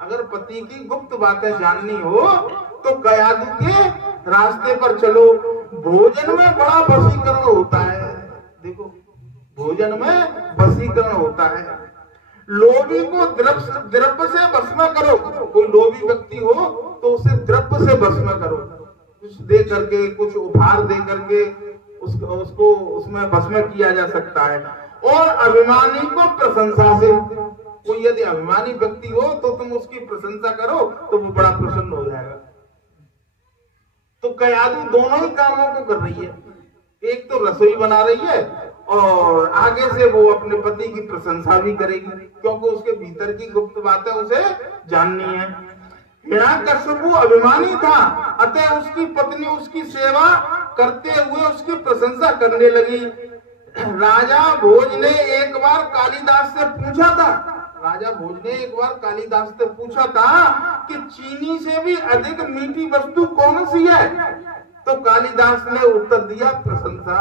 अगर पति की गुप्त बातें जाननी हो तो कयादू के रास्ते पर चलो। भोजन में बड़ा वशीकरण होता है। देखो, भोजन में वशीकरण होता है। लोभी को द्रव्य से भस्म करो। कोई लोभी व्यक्ति हो तो उसे द्रव्य से भस्म करो, कुछ दे करके, कुछ उपहार दे करके उसको उसमें भस्म किया जा सकता है। और अभिमानी को प्रशंसा से, कोई यदि अभिमानी व्यक्ति हो तो तुम उसकी प्रशंसा करो तो वो बड़ा प्रसन्न हो जाएगा। तो कयादू दोनों ही कामों को कर रही है। एक तो रसोई बना रही है और आगे से वो अपने पति की प्रशंसा भी करेगी, क्योंकि उसके भीतर की गुप्त बातें उसे जाननी है। हिरण्यकश्यप अभिमानी था, अतः उसकी पत्नी उसकी सेवा करते हुए उसकी प्रशंसा करने लगी। राजा भोज ने एक बार कालिदास से पूछा था, राजा भोज ने एक बार कालिदास से पूछा था कि चीनी से भी अधिक मीठी वस्तु कौन सी है? तो कालिदास ने उत्तर दिया, प्रशंसा।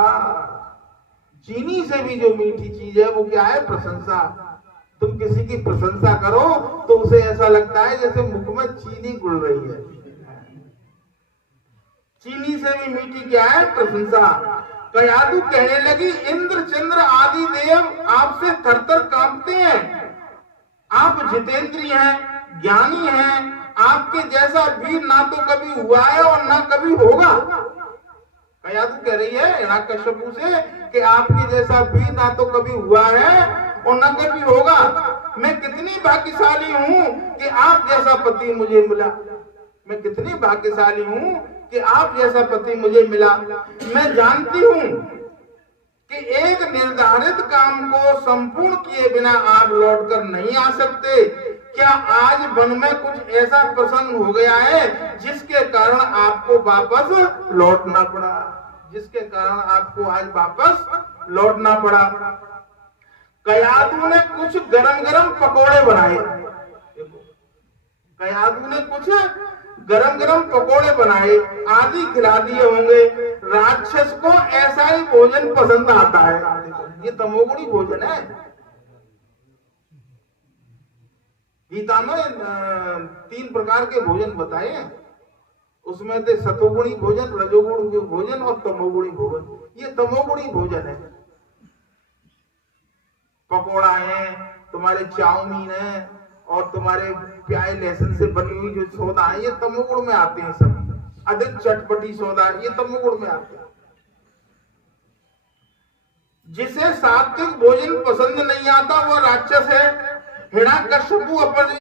चीनी से भी जो मीठी चीज है वो क्या है? प्रशंसा। तुम किसी की प्रशंसा करो तो उसे ऐसा लगता है जैसे मुख में चीनी घुल रही है। चीनी से भी मीठी क्या है? प्रशंसा। कयादू कहने लगी, इंद्र चंद्र आदि देव आपसे थरथर कांपते हैं। आप जितेंद्रिय हैं, ज्ञानी हैं, आपके जैसा वीर ना तो कभी हुआ है और ना कभी होगा। कयादू कह रही है हिरण्यकश्यप से कि आपके जैसा वीर ना तो कभी हुआ है और ना कभी होगा। मैं कितनी भाग्यशाली हूँ कि आप जैसा पति मुझे मिला। मैं कितनी भाग्यशाली हूँ कि आप जैसा पति मुझे मिला। मैं जानती हूँ कि एक निर्धारित काम को संपूर्ण किए बिना आप लौटकर नहीं आ सकते। क्या आज वन में कुछ ऐसा प्रसंग हो गया है जिसके कारण आपको वापस लौटना पड़ा? जिसके कारण आपको आज वापस लौटना पड़ा। कयादू ने कुछ गरम गरम पकोड़े बनाए। कयादू ने कुछ गरम गरम पकोड़े बनाए, आदि खिला दिए होंगे। राक्षस को ऐसा ही भोजन पसंद आता है। ये तमोगुणी भोजन है। गीता में 3 प्रकार के भोजन बताए हैं, उसमें थे सतोगुणी भोजन, रजोगुणी भोजन और तमोगुणी भोजन। ये तमोगुणी भोजन है। पकोड़ा है, तुम्हारे चाउमीन है और तुम्हारे प्याज लहसुन से बनी हुई जो सौदा है, ये तमोगुण में आते हैं। सब अधिक चटपटी सौदा ये तमोगुण में आते हैं। जिसे सात्विक भोजन पसंद नहीं आता वो राक्षस है। हिरण्यकश्यप अपने